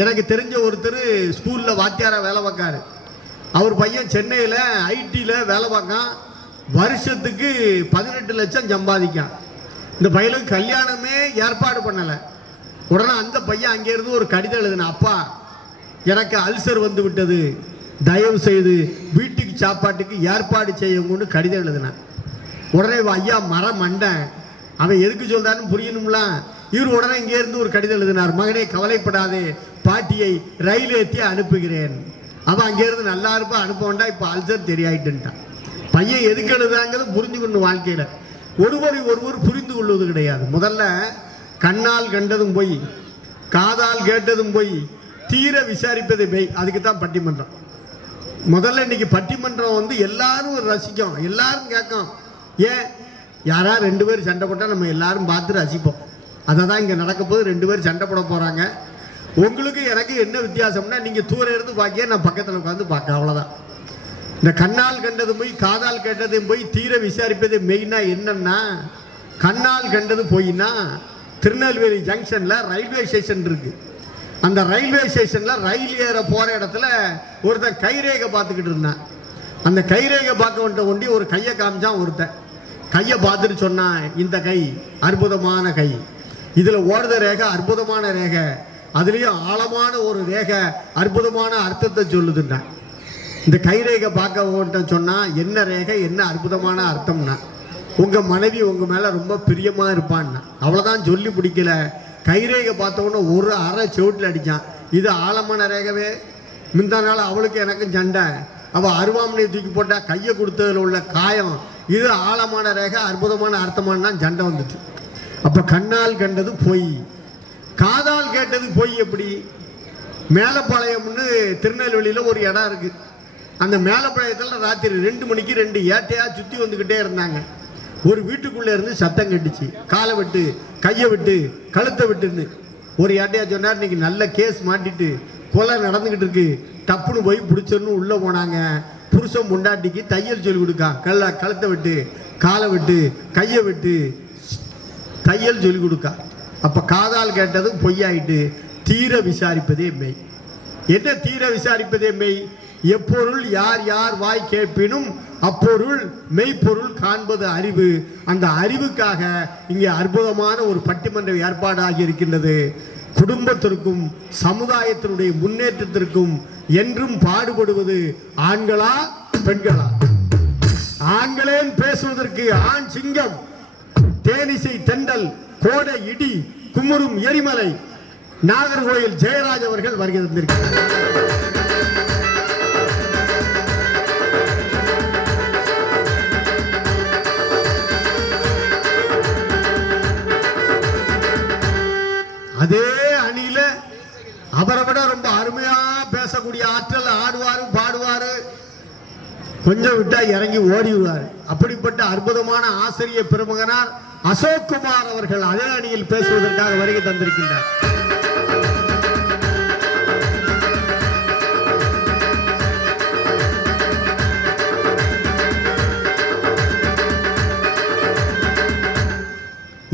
எனக்கு தெரிஞ்ச ஒருத்தர் ஸ்கூலில் வாத்தியாராக வேலை பார்க்காரு. அவர் பையன் சென்னையில் ஐடியில் வேலை பார்க்கான். வருஷத்துக்கு 18 லட்சம் சம்பாதிக்கான். இந்த பையனுக்கு கல்யாணமே ஏற்பாடு பண்ணலை. உடனே அந்த பையன் அங்கேருந்து ஒரு கடிதம் எழுதினான். அப்பா, எனக்கு அல்சர் வந்து விட்டது, தயவு செய்து வீட்டுக்கு சாப்பாட்டுக்கு ஏற்பாடு செய்யுங்கன்னு கடிதம் எழுதினான். உடனே ஐயா மரம் மண்டன், அவன் எதுக்கு சொல்றான்னு புரியணும்ல. இவர் உடனே இங்கேருந்து ஒரு கடிதம் எழுதினார். மகனே கவலைப்படாதே, பாட்டியை ரயில் ஏற்றி அனுப்புகிறேன். அவன் அங்கேருந்து நல்லா இருப்பா, அனுப்ப வேண்டாம், இப்போ அல்சர் தெரியாயிட்டுன்ட்டான். பையன் எதுக்கு எழுதுறாங்கிறது புரிஞ்சுக்கணும். வாழ்க்கையில் ஒருவர் புரிந்து கொள்வது கிடையாது. முதல்ல கண்ணால் கண்டதும் போய், காதால் கேட்டதும் போய், தீர விசாரிப்பது மெய். அதுக்கு தான் பட்டிமன்றம். முதல்ல இன்னைக்கு பட்டிமன்றம் எல்லாரும் ரசிக்கும், எல்லாரும் கேட்கும். ஏன் யாரா 2 பேர் சண்டை போட்டால் நம்ம எல்லாரும் பார்த்து ரசிப்போம். அதை தான் இங்கே நடக்க போது. 2 பேர் சண்டை போட போகிறாங்க. உங்களுக்கு எனக்கு என்ன வித்தியாசம்னா, நீங்கள் தூரம் இருந்து பார்க்க, நான் பக்கத்தில் உட்காந்து பார்க்க, அவ்வளோதான். இந்த கண்ணால் கண்டதும் போய், காதால் கேட்டதும் போய், தீர விசாரிப்பது மெயினா என்னன்னா, கண்ணால் கண்டது போயின்னா, திருநெல்வேலி ஜங்ஷனில் ரயில்வே ஸ்டேஷன் இருக்கு. அந்த ரயில்வே ஸ்டேஷனில் ரயில் ஏற போகிற இடத்துல ஒருத்தன் கைரேகை பார்த்துக்கிட்டு இருந்தான். அந்த கைரேகை பார்க்க ஒண்டி ஒரு கையை காமிச்சான். ஒருத்தன் கையை பார்த்துட்டு சொன்னான், இந்த கை அற்புதமான கை, இதில் ஓடுத ரேகை அற்புதமான ரேகை, அதுலேயும் ஆழமான ஒரு ரேகை அற்புதமான அர்த்தத்தை சொல்லுதுன்னா. இந்த கைரேகை பார்க்க சொன்னா, என்ன ரேகை, என்ன அற்புதமான அர்த்தம்னா, உங்கள் மனைவி உங்கள் மேலே ரொம்ப பிரியமாக இருப்பான்னா. அவ்வளோதான், சொல்லி பிடிக்கல. கைரேகை பார்த்தவொன்னே ஒரு அரை செவுட்டில் அடித்தான். இது ஆழமான ரேகவே. முந்தா நாள் அவளுக்கு எனக்கும் சண்டை. அவள் அருவாமனையை தூக்கி போட்டால் கையை கொடுத்ததில் உள்ள காயம், இது ஆழமான ரேகை அற்புதமான அர்த்தமானா சண்டை வந்துச்சு. அப்போ கண்ணால் கண்டது பொய், காதால் கேட்டது பொய். எப்படி? மேலப்பாளையம்னு திருநெல்வேலியில் ஒரு இடம் இருக்குது. அந்த மேலப்பாளையத்தில் ராத்திரி 2 மணிக்கு 2 ஏட்டையாக சுற்றி வந்துக்கிட்டே இருந்தாங்க. ஒரு வீட்டுக்குள்ளே இருந்து சத்தம் கட்டுச்சு, காலை விட்டு, கையை விட்டு, கழுத்தை விட்டுன்னு. ஒரு ஏட்டையா சொன்னார், இன்னைக்கு நல்ல கேஸ் மாட்டிட்டு கொலை நடந்துக்கிட்டு இருக்கு, டப்புன்னு போய் பிடிச்சோன்னு உள்ளே போனாங்க. புருஷன் முண்டாட்டிக்கு தையல் சொல்லி கொடுக்கா, கழுத்தை விட்டு, காலை விட்டு, கையை விட்டு தையல் சொல்லி கொடுக்கா. அப்போ காதால் கேட்டது பொய்யாயிட்டு. தீர விசாரிப்பதே மெய். என்ன தீர விசாரிப்பதே மெய்? எப்பொருள் யார் யார் வாய் கேட்பினும் அப்பொருள் மெய்ப்பொருள் காண்பது அறிவு. அந்த அறிவுக்காக இங்கே அற்புதமான ஒரு பட்டிமன்ற ஏற்பாடாகி இருக்கின்றது. குடும்பத்திற்கும் சமுதாயத்தினுடைய முன்னேற்றத்திற்கும் என்றும் பாடுபடுவது ஆண்களா பெண்களா? ஆண்களேன் பேசுவதற்கு ஆண் சிங்கம், தேனிசை தெண்டல், கோடை இடி, குமுறும் எரிமலை, நாகர்கோயில் ஜெயராஜ் அவர்கள் வருகை தந்திருக்கிறார். அதே அணியில அவரை விட ரொம்ப அருமையா பேசக்கூடிய ஆற்றல், ஆடுவாரு, பாடுவாரு, கொஞ்சம் விட்டா இறங்கி ஓடிடுவார். அப்படிப்பட்ட அற்புதமான ஆசிரியர் பெருமகனார் அசோக் குமார் அவர்கள் அதே அணியில் பேசுவதற்காக வருகை தந்திருக்கின்றார்.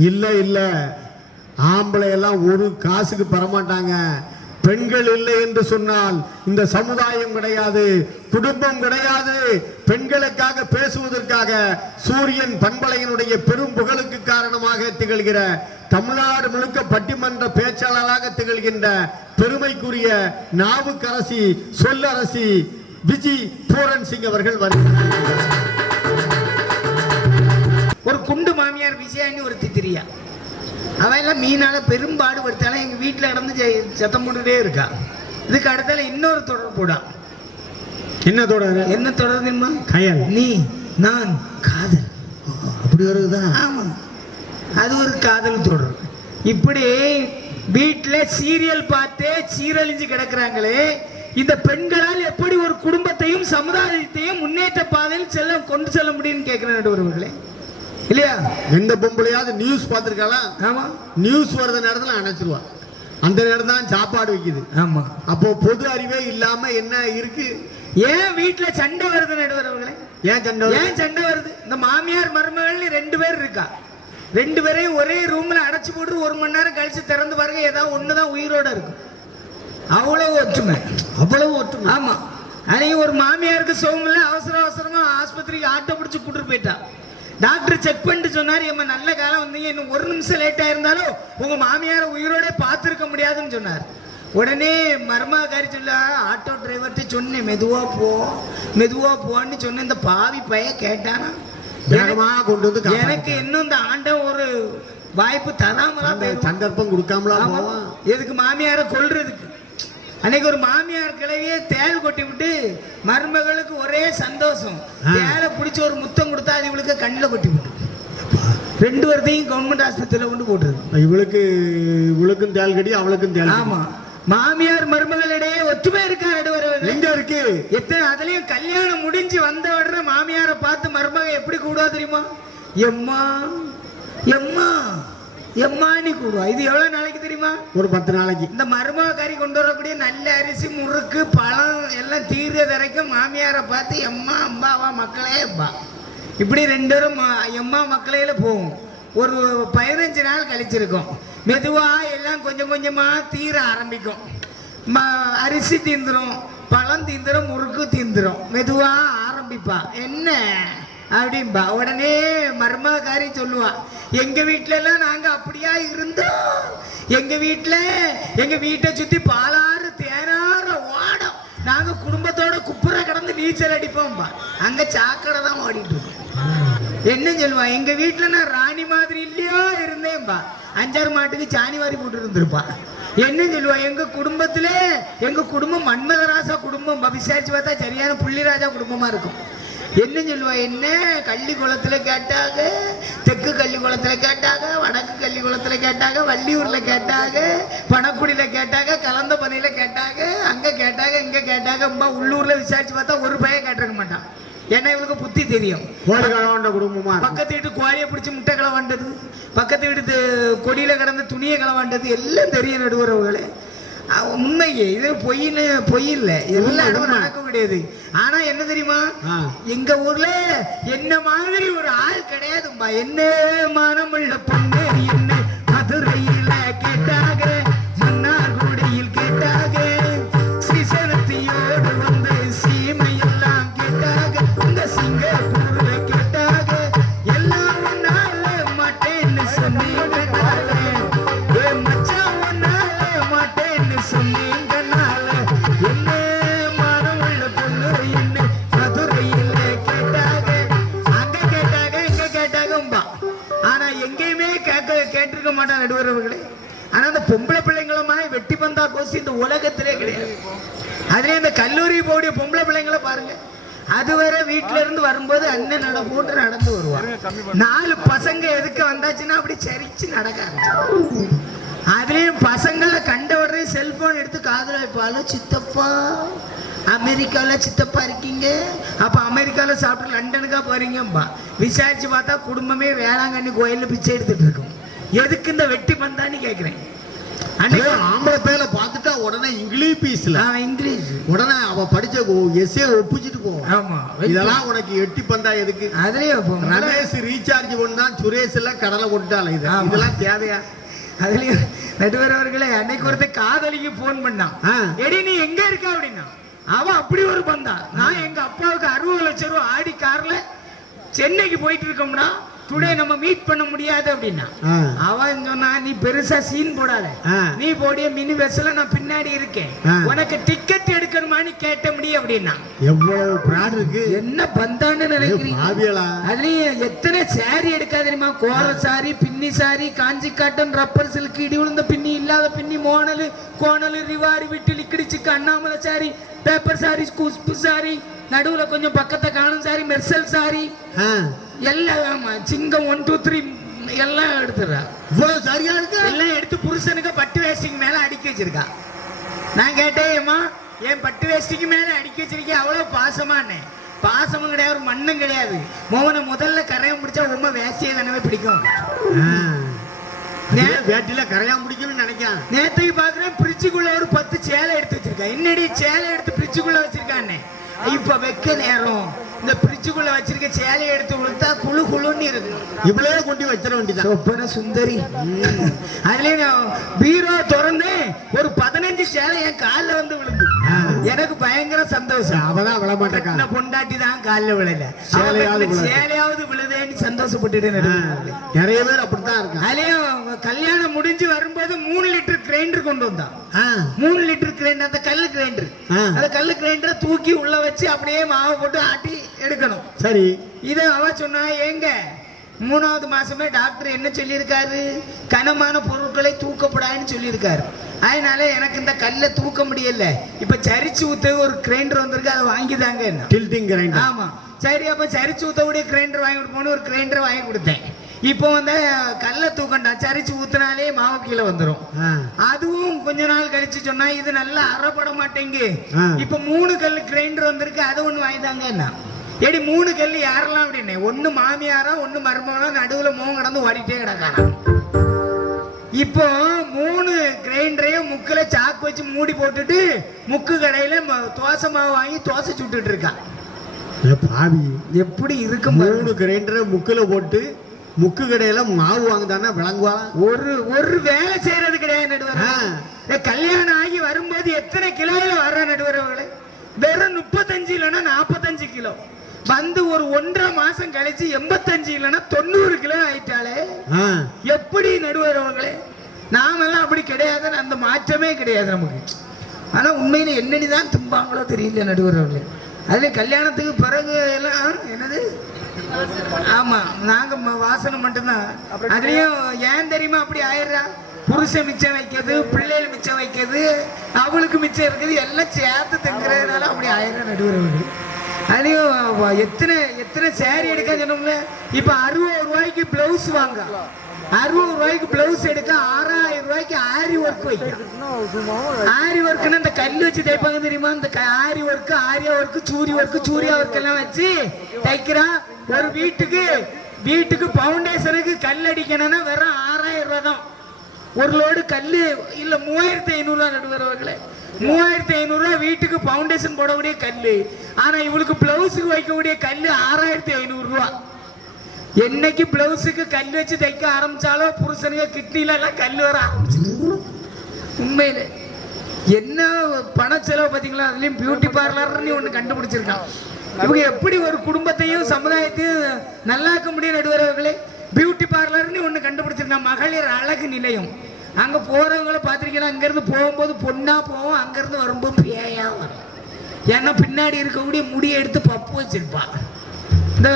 இல்ல இல்ல, ஆம்பளை எல்லாம் ஒரு காசுக்கு பெறமாட்டாங்க. பெண்கள் இல்லை என்று சொன்னால் இந்த சமுதாயம் கிடையாது, குடும்பம் கிடையாது. பெண்களுக்காக பேசுவதற்காக சூரியன் பண்பலையினுடைய பெரும் புகழுக்கு காரணமாக திகழ்கிற, தமிழ்நாடு முழுக்க பட்டிமன்ற பேச்சாளராக திகழ்கின்ற பெருமைக்குரிய நாவுக்கரசி, சொல்லரசி விஜி பூரன் சிங் அவர்கள் வருகிறார். ஒரு குண்டு மாமியார் விஜயான்னு ஒரு தித்திரியா, அவெல்லாம் மீனால பெரும்பாடுபடுத்தாலும் எங்க வீட்டில் நடந்து சத்தம் போட்டுட்டே இருக்கா. இதுக்கு அடுத்தால இன்னொரு தொடர் போடா. என்ன தொடர்? என்ன தொடர் தெரியுமா? கயல், நீ நான் காதல். அப்படி வருதா? ஆமா, அது ஒரு காதல் தொடர். இப்படி வீட்டில் சீரியல் பார்த்தே சீரழிஞ்சு கிடக்குறாங்களே, இந்த பெண்களால் எப்படி ஒரு குடும்பத்தையும் சமுதாயத்தையும் முன்னேற்ற பாதையில் கொண்டு செல்ல முடியும்னு கேட்கிறேன் நடுவர்களே. இல்லையா? எந்த பொம்பளையாவது நியூஸ் பார்த்திருக்காளா? ஆமா, நியூஸ் வர்ற நேரத்தில் அணைச்சிருவா. அந்த நேரம் தான் சாப்பாடு வைக்குது. ஆமா, அப்போ பொது அறிவே இல்லாம என்ன இருக்கு? ஏன் வீட்டுல சண்டை வருது நடுவர்களே? ஏன் சண்டை வருது? இந்த மாமியார் மருமகள் 2 பேர் இருக்கா. 2 பேரையும் ஒரே ரூம்ல அடைச்சு போட்டு 1 மணி நேரம் கழிச்சு திறந்து பாருங்க, ஏதாவது ஒண்ணுதான் உயிரோட இருக்கும். அவ்வளவு ஒற்றுமை. அவ்வளவு ஒற்றுமை. ஆமா, அன்னைக்கு ஒரு மாமியாருக்கு சோமில்ல, அவசர அவசரமா ஆஸ்பத்திரிக்கு ஆட்டோ பிடிச்சி கூட்டிட்டு போயிட்டா. டாக்டர் செக் பண்ணிட்டு சொன்னார், எம்ம நல்ல காலம் வந்தீங்க, இன்னும் ஒரு நிமிஷம் லேட்டா இருந்தாலும் உங்க மாமியாரை உயிரோட பார்த்துருக்க முடியாதுன்னு சொன்னார். உடனே மர்மகாரி சொல்ல, ஆட்டோ டிரைவர்கிட்ட சொன்னேன், மெதுவா போன்னு சொன்ன. இந்த பாவி பைய கேட்டானா, கொண்டு வந்து எனக்கு இன்னும் இந்த ஆண்டன் ஒரு வாய்ப்பு தராமலாம் சந்தர்ப்பம் கொடுக்காமலா எதுக்கு மாமியாரை கொல்றதுக்கு. அன்னைக்கு ஒரு மாமியார் கிளவியே தேள் கொட்டி விட்டு மருமகளுக்கு ஒரே சந்தோஷம், தேளை பிடிச்சி ஒரு முத்தம் கொடுத்தா அது இவளுக்கு கண்ணில் கொட்டி விட்டு 2 வருதையும் கவர்மெண்ட் ஆஸ்பத்திரியில கொண்டு போட்டுருக்கு. இவளுக்கும் தேள் கடி, அவளுக்கும் தேள். ஆமா, மாமியார் மருமகளிடையே ஒற்றுமை இருக்கா? எங்க இருக்கு? எத்தனை அதுலயும் கல்யாணம் முடிஞ்சு வந்த உடனே மாமியாரை பார்த்து மருமக எப்படி கூடுவா தெரியுமா? எம்மா எம்மா எம்மானி கூடுவா. இது எவ்வளவு நாளைக்கு தெரியுமா? ஒரு 10 நாளைக்கு. இந்த மருமக கறி கொண்டு வரக்கூடிய நல்ல அரிசி, முறுக்கு, பழம் எல்லாம் தீர்றது வரைக்கும் மாமியாரை பார்த்து எம்மா அம்பாவா மக்களே அப்பா இப்படி 2 பேரும் எம்மா மக்களையில போகும். ஒரு 15 நாள் கழிச்சிருக்கும். மெதுவா எல்லாம் கொஞ்சம் கொஞ்சமா தீர ஆரம்பிக்கும். அரிசி தீந்துரும், பழம் தீந்துரும், முறுக்கு தீந்துரும். மெதுவா ஆரம்பிப்பா. என்ன அப்படின்பா. உடனே மர்மகாரி சொல்லுவா, எங்க வீட்டுல எல்லாம் நாங்க அப்படியா இருந்தோம். எங்க வீட்டை சுத்தி பாலாறு தேனார ஓடும். நாங்க குடும்பத்தோட குப்புற கடந்து நீச்சல் அடிப்போம்பா. அங்க சாக்கடை தான் ஓடிட்டு இருக்கோம். என்ன சொல்லுவா, எங்க வீட்டுல நான் ராணி மாதிரி இல்லையோ இருந்தேன்பா. 5-6 மாட்டுக்கு சாணி வாரி போட்டு இருந்திருப்பா. என்ன சொல்லுவா, எங்க குடும்பம் மன்மதராசா குடும்பம். விசாரிச்சு பார்த்தா சரியான புள்ளிராஜா குடும்பமா இருக்கும். என்ன சொல்லுவா, என்ன கள்ளி குளத்துல கேட்டாங்க, தெற்கு கள்ளி குளத்துல கேட்டாங்க, வடக்கு கள்ளி குளத்துல கேட்டாங்க, வள்ளியூர்ல கேட்டாங்க, பணக்குடியில கேட்டாங்க, கலந்த பனையில கேட்டாங்க, அங்க கேட்டாங்க, இங்க கேட்டாங்க. உள்ளூர்ல விசாரிச்சு பார்த்தா ஒரு பையன் கேட்டிருக்க மாட்டான். ஏன்னா இவளுக்கு புத்தி தெரியும். குடும்பமா பக்கத்து வீட்டு கோழியை பிடிச்சி முட்டை களவாண்டது, பக்கத்து வீட்டு கொடியில கிடந்த துணியை களவாண்டது எல்லாம் தெரியும் நடுவரவுகளே. உண்மையே இது பொய் இல்ல, எல்லா இடமும் நடக்க முடியாது. ஆனா என்ன தெரியுமா, எங்க ஊர்ல என்ன மாதிரி ஒரு ஆள் கிடையாதும்பா. என்ன மனமுள்ள பொண்ணு என்ன மதுரையில கேட்டாக, மன்னார்குடியில் கேட்டாக, சிசனத்தியோடு வந்து சீமையெல்லாம் கேட்டாக, இந்த சிங்கப்பூர்ல கேட்டாக, எல்லாம் ஒன்னால மாட்டேன்னு சொன்னீங்க, சொன்னீங்கனால என்ன மனமுள்ள பொண்ணு என்ன மதுரையில கேட்டாக, அங்க கேட்டாக, இங்க கேட்டாகம்பா. ஆனா எங்கேயுமே கேட்டிருக்க மாட்டான் நடுவரவர்களே. ஆனா அந்த பொம்பளை பிள்ளைங்களுமா வெட்டி பந்தா கோசி இந்த உலகத்திலே கிடையாது. அதுல இந்த கல்லூரி போடிய பொம்பளை பிள்ளைங்களை பாருங்க. அதுவரை வீட்டுல இருந்து வரும்போது அண்ணன் போட்டு நடந்து வருவான். 4 பசங்க எதுக்கு வந்தாச்சுன்னா அப்படி சரிச்சு நடக்க ஆரம்பிச்சு. அதுலயும் பசங்களை கண்ட உடனே செல்போன் எடுத்து காதுல வைப்பாலும், சித்தப்பா அமெரிக்கால சித்தப்பா இருக்கீங்க, அப்ப அமெரிக்கால சாப்பிட்டு லண்டனுக்கா போறீங்கப்பா. விசாரிச்சு பார்த்தா குடும்பமே வேளாங்கண்ணி கோயில்ல பிச்சை எடுத்துட்டு இருக்கும். எதுக்கு இந்த வெட்டி பந்தான்னு கேக்குறேன். ஆம்பளை பேரை பார்த்துட்டா உடனே இங்கிலீஷ் உடனே அவ படிச்ச எஸ்ஏ ஒப்பிச்சுட்டு போவோம். ஆமா, இதெல்லாம் உனக்கு எட்டி பந்தா எதுக்கு? அதுலயே ரமேஷ் ரீசார்ஜ் பண்ணா சுரேஷ் எல்லாம் கடலை கொண்டுட்டால, இதெல்லாம் தேவையா? அதுலயும் நடுவரவர்களே, அன்னைக்கு ஒருத்தர் காதலிக்கு போன் பண்ணான். எடி நீ எங்க இருக்க அப்படின்னா, அவன் அப்படி ஒரு பந்தா. நான் எங்க அப்பாவுக்கு 60 லட்சம் ரூபாய் ஆடி கார்ல சென்னைக்கு போயிட்டு இருக்கோம்னா டுடே நம்ம மீட் பண்ண முடியாது அப்படின்னா, அவன் சொன்னா, நீ பெருசா சீன் போடாத, நீ போடிய மினி பஸ்ல நான் பின்னாடி இருக்கேன், உனக்கு டிக்கெட் எடுக்கணுமான்னு கேட்ட முடியும் அப்படின்னா. எவ்வளவு பிராட் இருக்கு, என்ன பந்தான்னு நினைக்கிறீங்க? அதுலயும் எத்தனை சாரி எடுக்காத தெரியுமா? கோர சாரி, பின்னி சாரி, காஞ்சி காட்டன், ரப்பர் சில்க், இடி விழுந்த பின்னி, இல்லாத பின்னி, மோனலு கோணலு, ரிவாரி விட்டு லிக்விட் சிக்கு, Annamalai sorry, paper sorry, Khushbu sorry, நடுவுல கொஞ்சம் பக்கத்தை காணும் சாரி, மெர்சல் சாரி, எல்லாம் சிங்கம் 1 2 3 எல்லாம் எடுத்துறா. இவ்வளவு சரியா இருக்கு. எல்லாம் எடுத்து புருஷனுக்கு பட்டு வேஷ்டிக்கு மேல அடிக்க வச்சிருக்கா. நான் கேட்டேன், ஏன் பட்டு வேஷ்டிக்கு மேல அடிக்க வச்சிருக்கேன், அவ்வளவு பாசமானே. பாசமும் கிடையாது, மண்ணும் கிடையாது. மோகனை முதல்ல கரையம் பிடிச்சா உண்மை வேஷ்டியை தானே பிடிக்கும். வேட்டில கரையாம பிடிக்கும்னு நினைக்கிறேன். நேற்றுக்கு பாக்குறேன், பிரிட்ஜுக்குள்ள ஒரு 10 சேலை எடுத்து வச்சிருக்கா. என்னடி சேலை எடுத்து பிரிட்ஜுக்குள்ள வச்சிருக்கான்னு. இப்ப வெக்க நேரம் இந்த பிரிட்ஜுக்குள்ள வச்சிருக்க சேலையை எடுத்து கொடுத்தா குழு குழுன்னு இருக்கும். இவ்வளவு கொண்டு வச்சிட வேண்டியதான். சொப்பன சுந்தரி. அதுலயும் பீரோ திறந்து ஒரு 15 சேலை என் கால சந்தோஷம். அவதான் விழ மாட்டேக்கா. கட்டின பொண்டாட்டி தான் காலில் விழல, சேலையாவது விழுதேன்னு சந்தோஷப்பட்டுட்டு நிறைய பேர் அப்படித்தான் இருக்கு. அதுலயும் கல்யாணம் முடிஞ்சு வரும்போது 3 லிட்டர் கிரைண்டர் கொண்டு வந்தான். 3 லிட்டர் கிரைண்டர், அந்த கல்லு கிரைண்டர், அந்த கல்லு கிரைண்டரை தூக்கி உள்ள வச்சு அப்படியே மாவை போட்டு ஆட்டி எடுக்கணும். சரி, இத அவ சொன்னா, ஏங்க 3வது மாசமே டாக்டர் என்ன சொல்லியிருக்காரு, கனமான பொருட்களை தூக்கப்படாதுன்னு சொல்லியிருக்காரு. அதனால எனக்கு இந்த கல்லை தூக்க முடியல, இப்ப சரிச்சு ஊத்த ஒரு கிரைண்டர் வந்திருக்கு, அதை வாங்கிதாங்க. Tilting grinder. ஆமா, சரி, அப்ப சரிச்சு ஊத்தக்கூடிய கிரைண்டர் வாங்கி கொடுப்போன்னு ஒரு கிரைண்டர் வாங்கி கொடுத்தேன். இப்போ வந்து கல்லை தூக்கண்டா, சரிச்சு ஊத்தினாலே மாவு கீழே வந்துடும். அதுவும் கொஞ்ச நாள் கழிச்சு சொன்னா, இது நல்லா அறப்பட மாட்டேங்கு, இப்ப 3 கல்லு கிரைண்டர் வந்திருக்கு, அதை ஒண்ணு வாங்கிதாங்க. என்ன ஏடி 3 கல்லு யாரெல்லாம் அப்படின்னு, ஒண்ணு மாமியாரா ஒண்ணு மருமகனா, நடுவுல மோகம் கடந்து ஓடிட்டே கிடக்கானா. இப்போ 3 கிரைண்டரையும் முக்குல சாக்கு வச்சு மூடி போட்டுட்டு முக்கு கடையில தோசை மாவு வாங்கி தோசை சுட்டுட்டு இருக்கான். எப்படி இருக்கு? 3 கிரைண்டரை முக்குல போட்டு முக்கு கடையில மாவு வாங்குதானா விளங்குவா? ஒரு வேலை செய்யறது கிடையாது நடுவர். கல்யாணம் ஆகி வரும்போது எத்தனை கிலோல வர்ற நடுவர் அவங்களே? வெறும் 35 இல்லைன்னா 45 கிலோ வந்து ஒரு 1.5 மாசம் கழிச்சு 85 இல்லைன்னா 90 கிலோ ஆயிட்டாலே எப்படி நடுவர் அவங்களே? நாமெல்லாம் அப்படி கிடையாது, அந்த மாற்றமே கிடையாது நமக்கு. ஆனா உண்மையில என்னதான் தும்பாங்களோ தெரியல நடுவர் அவங்களே. அதுல கல்யாணத்துக்கு பிறகு எல்லாம் என்னது, ஆமா நாங்க வாசனை மட்டும்தான். அதுலயும் ஏன் தெரியுமா அப்படி ஆயிடுறா? புருஷன் மிச்சம் வைக்கிறது, பிள்ளைகள் மிச்சம் வைக்கிறது, அவளுக்கு மிச்சம் இருக்குது, எல்லாம் சேர்த்து திங்கிறதுனால அப்படி ஆயிரம் நடுவர். அதுலயும் எத்தனை சேரீ எடுக்க சொன்னோம்ல, இப்ப 60 ரூபாய்க்கு பிளவுஸ் வாங்க, 60 ரூபாய்க்கு பிளவுஸ் எடுக்க 6000 ரூபாய்க்கு ஆரி ஒர்க் வைக்க. ஆரி ஒர்க்னா இந்த கல் வச்சு தைப்பாங்க தெரியுமா? இந்த ஆரி ஒர்க், ஆரியா ஒர்க், சூரியா ஒர்க் எல்லாம் வச்சு தைக்கிறான். ஒரு வீட்டுக்கு பவுண்டேஷனுக்கு கல் அடிக்கணும்னா வெறும் 6000 ரூபாய் தான். ஒரு லோடு கல்லு இல்ல 3500 நடுவர்களே, 3500 வீட்டுக்கு பவுண்டேஷன் போடக்கூடிய கல்லு. ஆனா இவளுக்கு பிளவுஸுக்கு வைக்கக்கூடிய கல்லு 6500 ரூபாய். என்னைக்கு பிளவுஸுக்கு கல் வச்சு தைக்க ஆரம்பிச்சாலோ புருஷனுக்கு கிட்னில எல்லாம் கல் வர ஆரம்பிச்சு. உண்மையில என்ன பண செலவு பாத்தீங்களா? அதுலயும் பியூட்டி பார்லர்னு ஒண்ணு கண்டுபிடிச்சிருக்கான். இவங்க எப்படி ஒரு குடும்பத்தையும் சமுதாயத்தையும் நல்லாக்க முடியும் நடுவர்களே? பியூட்டி பார்லர்னு ஒண்ணு கண்டுபிடிச்சிருக்கான், மகளிர் அழகு நிலையம். அங்க போறவங்கள பாத்திருக்கீங்களா? அங்க இருந்து போகும்போது பொண்ணா போவோம், அங்க இருந்து வரும்போது பேயா வரும். ஏன்னா பின்னாடி இருக்கக்கூடிய முடியை எடுத்து பப்பு வச்சிருப்பா. இந்த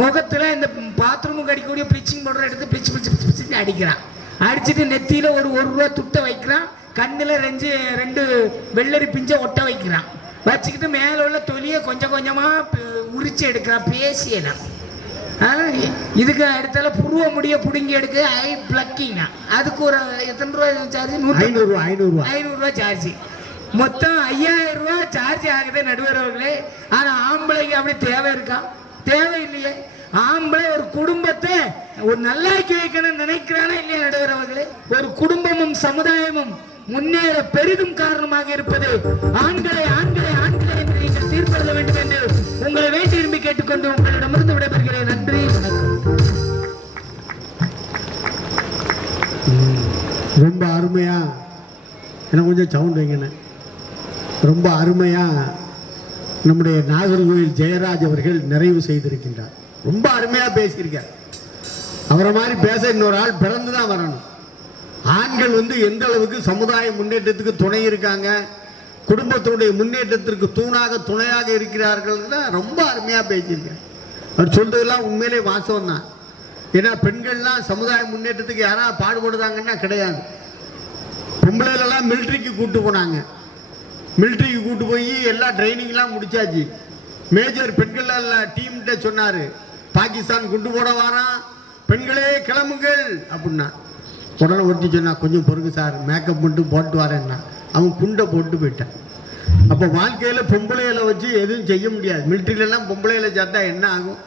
முகத்துல இந்த பாத்ரூமுக்கு அடிக்கக்கூடிய பிளீச்சிங் பவுடர் எடுத்து பிளிச்சு அடிக்கிறான். அடிச்சுட்டு நெத்தியில ஒரு ரூபா துட்டை வைக்கிறான், கண்ணுல 2 வெள்ளரி பிஞ்ச ஒட்ட வைக்கிறான். வச்சுக்கிட்டு மேல உள்ள தொலியை கொஞ்சம் கொஞ்சமா உரிச்சு எடுக்கிறான் பேசியலாம். இதுக்கு அடுத்தால புருவ முடிய புடுங்கி எடுக்க ஐ பிளக்கிங். அதுக்கு ஒரு எத்தனை ரூபாய் சார்ஜ்? 500 ரூபாய் சார்ஜ். மொத்தம் 5000 ரூபாய் சார்ஜ் ஆகுது நடுவர் அவர்களே. ஆனா ஆம்பளைக்கு அப்படி தேவை இருக்கா? தேவை இல்லையே. ஆம்பளை ஒரு குடும்பத்தை ஒரு நல்லாக்கி வைக்கணும்னு நினைக்கிறானா இல்லையா நடுவர் அவர்களே? ஒரு குடும்பமும் சமுதாயமும் முன்னேற பெரிதும் காரணமாக இருப்பது ஆண்களை ஆண்களை ஆண்களை என்று நீங்கள் தீர்ப்பெழுத வேண்டும் என்று உங்களை வேண்டி விரும்பி கேட்டுக்கொண்டு உங்களிடமிருந்து விடைபெறுகிறேன். நன்றி, வணக்கம். ரொம்ப அருமையா, எனக்கு கொஞ்சம் சவுண்ட் வைங்கண்ணே. ரொம்ப அருமையா நம்முடைய நாகர்கோவில் ஜெயராஜ் அவர்கள் நிறைவு செய்திருக்கின்றார். ரொம்ப அருமையா பேசியிருக்கார். அவரை மாதிரி பேச இன்னொரு ஆள் பிறந்துதான் வரணும். ஆண்கள் எந்த அளவுக்கு சமுதாய முன்னேற்றத்துக்கு துணை இருக்காங்க, குடும்பத்தினுடைய முன்னேற்றத்திற்கு துணையாக இருக்கிறார்கள், ரொம்ப அருமையா பேசியிருக்கார். அவர் சொல்றதெல்லாம் உண்மையிலே வாசம் தான். ஏன்னா பெண்கள்லாம் சமுதாய முன்னேற்றத்துக்கு யாராவது பாடுபடுதாங்கன்னா கிடையாது. பொம்பளைகளெல்லாம் மிலிட்ரிக்கு கூட்டு போனாங்க. மிலிட்ரிக்கு கூட்டு போய் எல்லா ட்ரைனிங்லாம் முடிச்சாச்சு. மேஜர் பெண்கள் டீம்கிட்ட சொன்னாரு, பாகிஸ்தான் குண்டு போட வாரான், பெண்களே கிளம்புங்கள் அப்படின்னா. உடனே ஒருத்தி சொன்னா, கொஞ்சம் பொறுங்க சார், மேக்கப் மட்டும் போட்டு வரேன்னா. அவன் குண்டை போட்டு போயிட்டான். அப்போ வாழ்க்கையில் பொம்பளைகளை வச்சு எதுவும் செய்ய முடியாது. மிலிட்ரியிலலாம் பொம்பளைகளை சேர்த்தா என்ன ஆகும்?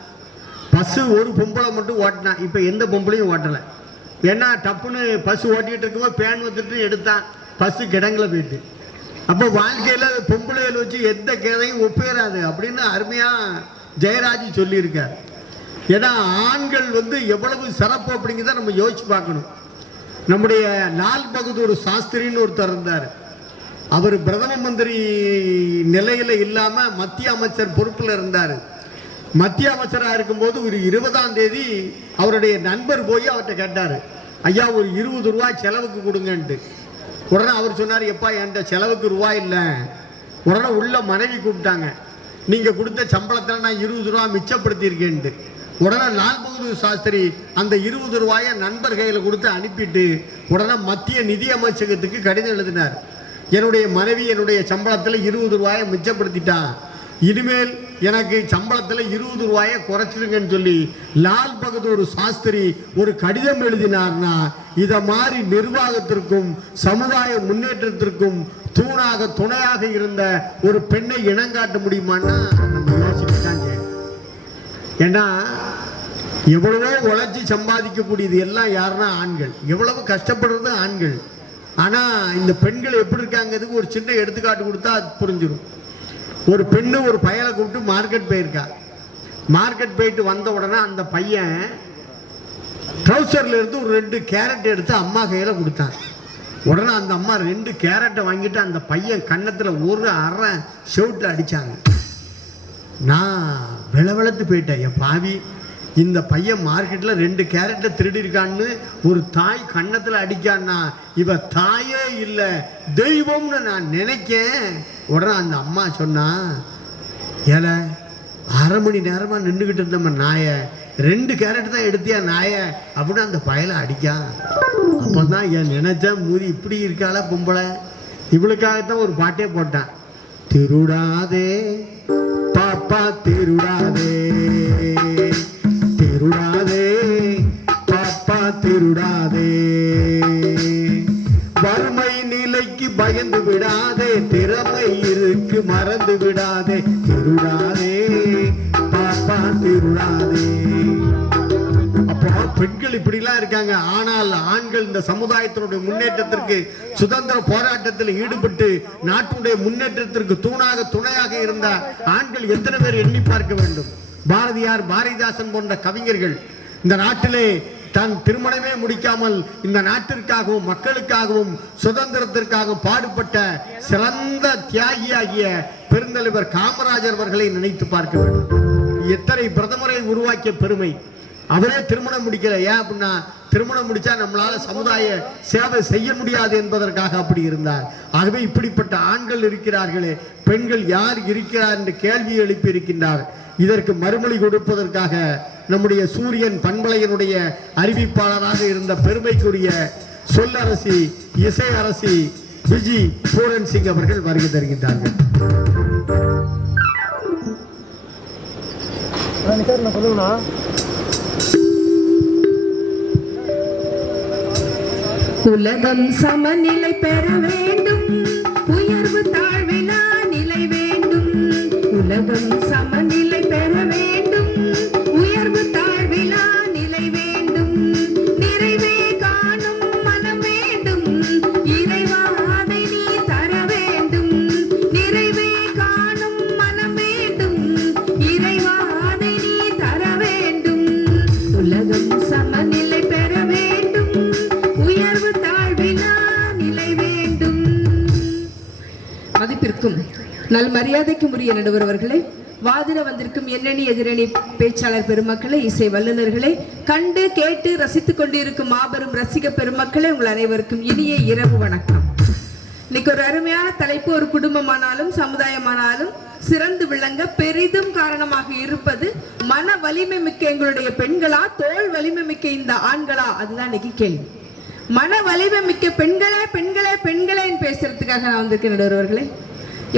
பஸ்ஸு ஒரு பொம்பளை மட்டும் ஓட்டினான். இப்போ எந்த பொம்பளையும் ஓட்டலை. ஏன்னா டப்புன்னு பஸ் ஓட்டிகிட்டு இருக்கும்போது பேன் வந்துட்டு எடுத்தான், பஸ்ஸு கிடங்கில் போயிட்டு. அப்போ வாழ்க்கையில் பொம்பளைகளை வச்சு எந்த கதையும் ஒப்பேறாது அப்படின்னு அருமையாக ஜெயராஜ் சொல்லியிருக்கார். ஏன்னா ஆண்கள் எவ்வளவு சிறப்பு அப்படிங்கிறத நம்ம யோசிச்சு பார்க்கணும். நம்முடைய லால் பகதூர் சாஸ்திரின்னு ஒருத்தர் இருந்தார். அவர் பிரதம மந்திரி நிலையில் இல்லாமல் மத்திய அமைச்சர் பொறுப்பில் இருந்தார். மத்திய அமைச்சராக இருக்கும்போது ஒரு 20ஆம் தேதி அவருடைய நண்பர் போய் அவர்கிட்ட கேட்டார், ஐயா ஒரு 20 ரூபாய் செலவுக்கு கொடுங்கன்ட்டு. உடனே அவர் சொன்னார், எப்பா என்கிட்ட செலவுக்கு ரூபாய் இல்லை. உடனே உள்ள மனைவி கூப்பிட்டாங்க, நீங்கள் கொடுத்த சம்பளத்தில் நான் 20 ரூபா மிச்சப்படுத்தியிருக்கேன்ட்டு. உடனே லால் பகதூர் சாஸ்திரி அந்த 20 ரூபாயை நண்பர் கையில் கொடுத்து அனுப்பிட்டு உடனே மத்திய நிதி அமைச்சகத்துக்கு கடிதம் எழுதினார். என்னுடைய மனைவி என்னுடைய சம்பளத்தில் 20 ரூபாயை மிச்சப்படுத்திட்டான், இனிமேல் எனக்கு சம்பளத்தில் 20 ரூபாயை குறைச்சிருங்கன்னு சொல்லி லால் பகதூர் சாஸ்திரி ஒரு கடிதம் எழுதினார்னா, இதை மாதிரி நிர்வாகத்திற்கும் சமுதாய முன்னேற்றத்திற்கும் தூணாக துணையாக இருந்த ஒரு பெண்ணை இனங்காட்ட முடியுமான்னா நம்ம யோசிக்கத்தான் செய்யணும். ஏன்னா எவ்வளவோ உழைச்சி சம்பாதிக்கக்கூடியது எல்லாம் யாருன்னா ஆண்கள், எவ்வளவு கஷ்டப்படுறது ஆண்கள். ஆனால் இந்த பெண்கள் எப்படி இருக்காங்கிறதுக்கு ஒரு சின்ன எடுத்துக்காட்டு கொடுத்தா அது புரிஞ்சிடும். ஒரு பெண்ணு ஒரு பையனை கூப்பிட்டு மார்க்கெட் போயிருக்கா. மார்க்கெட் போயிட்டு வந்த உடனே அந்த பையன் ட்ரௌசர்ல இருந்து ஒரு 2 கேரட் எடுத்து அம்மா கையில் கொடுத்தான். உடனே அந்த அம்மா 2 கேரட்டை வாங்கிட்டு அந்த பையன் கன்னத்தில் ஒரு அரை ஷவுட்டில் அடித்தாங்க. நான் விளவெளத்து போயிட்டேன், என் பாவி, இந்த பையன் மார்க்கெட்டில் 2 கேரட்டை திருடி இருக்கான்னு ஒரு தாய் கன்னத்தில் அடிக்கான்னா இவ தாயே இல்லை தெய்வம்னு நான் நினைக்கேன். உடனே அந்த அம்மா சொன்னா, ஏல அரை மணி நேரமாக நின்றுக்கிட்டு இருந்தம்ம நாயை 2 கேரட் தான் எடுத்தியா நாய அப்படின்னு அந்த பயலை அடிக்கா. அப்போ தான் என் நினைச்சா மூதி இப்படி இருக்காளா பொம்பளை. இவளுக்காகத்தான் ஒரு பாட்டே போட்டான், திருடாதே பாப்பா திருடாதே, திருடாதே பாப்பா திருடாதே, வறுமை நிலைக்கு பயந்து விடாதே, திறமை இருக்கு மறந்து விடாதே, திருடாதே பாப்பா திருடாதே. அப்போ பெண்கள் இப்படிலாம் இருக்காங்க. ஆனால் ஆண்கள் இந்த சமுதாயத்தினுடைய முன்னேற்றத்திற்கு சுதந்திர போராட்டத்தில் ஈடுபட்டு நாட்டுடைய முன்னேற்றத்திற்கு தூணாக துணையாக இருந்த ஆண்கள் எத்தனை பேர் எண்ணி பார்க்க வேண்டும். பாரதியார், பாரதிதாசன் போன்ற கவிஞர்கள் இந்த நாட்டிலே தன் திருமணமே முடிக்காமல் இந்த நாட்டிற்காகவும் மக்களுக்காகவும் சுதந்திரத்திற்காகவும் பாடுபட்ட சிறந்த தியாகியாகிய பெருந்தலைவர் காமராஜர் அவர்களை நினைத்து பார்க்க வேண்டும். எத்தனை பிரதமரை உருவாக்கிய பெருமை. அவரே திருமணம் முடிக்கல. ஏன் அப்படின்னா திருமணம் முடிச்சா நம்மளால சமுதாய சேவை செய்ய முடியாது என்பதற்காக அப்படி இருந்தார். ஆகவே இப்படிப்பட்ட ஆண்கள் இருக்கிறார்களே, பெண்கள் யார் இருக்கிறார் என்று கேள்வி எழுப்பி இருக்கின்றார். இதற்கு மறுமொழி கொடுப்பதற்காக நம்முடைய சூரியன் பண்பலையினுடைய அறிவிப்பாளராக இருந்த பெருமைக்குரிய சொல்லரசி, இசை அரசி விஜி பூரன் சிங் அவர்கள் வருகை தருகின்றார்கள். உலகம் சமநிலை பெற வேண்டும், உயர்வு தாழ்விலா நிலை வேண்டும். உலகம் சமநிலை பெற வேண்டும், உயர்வு தாழ்விலா நிலை வேண்டும். நிறைவே காணும் மனம் வேண்டும், இறைவா அதை நீ தர வேண்டும். நிறைவே காணும் மனம் வேண்டும், இறைவா அதை நீ தர வேண்டும். உலகம் சமநிலை பெற வேண்டும், உயர்வு தாழ்விலா நிலை வேண்டும். மதிப்பிற்கும் நல் மரியாதைக்கும் உரிய நடுவர் அவர்களே, வாதிட வந்திருக்கும் எண்ணணி எதிரணி பேச்சாளர் பெருமக்களே, இசை வல்லுநர்களே, கண்டு கேட்டு ரசித்துக் கொண்டிருக்கும் மாபெரும் ரசிக பெருமக்களே, உங்கள் அனைவருக்கும் இனிய இரவு வணக்கம். இன்னைக்கு ஒரு அருமையான தலைப்பு. ஒரு குடும்பமானாலும் சமுதாயமானாலும் சிறந்து விளங்க பெரிதும் காரணமாக இருப்பது மன வலிமை மிக்க எங்களுடைய பெண்களா, தோல் வலிமை மிக்க இந்த ஆண்களா? அதுதான் இன்னைக்கு கேள்வி. மன வலிமை மிக்க பெண்களே பெண்களே பெண்களேன்னு பேசுறதுக்காக நான் வந்திருக்கேன் நடுவர்களே.